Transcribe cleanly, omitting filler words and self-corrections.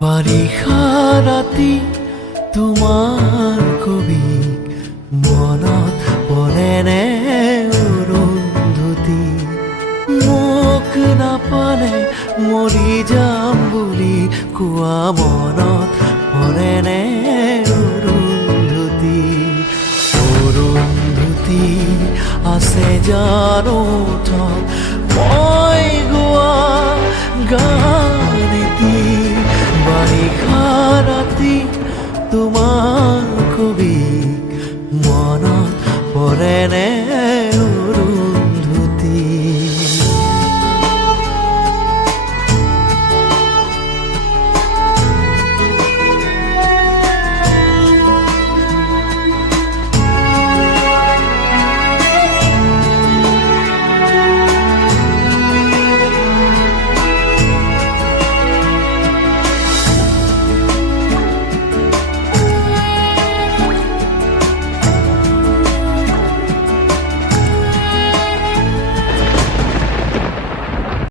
বাৰিষা ৰাতি তোমাৰ কবি মনত পৰেনে অৰুন্ধতী মোক নাপালে মৰি যাম বুলি কোৱা মনত পৰেনে অৰুন্ধতী অৰুন্ধতী আছে জানো মই গোৱা গান এটি বাৰিষা ৰাতি তোমাৰ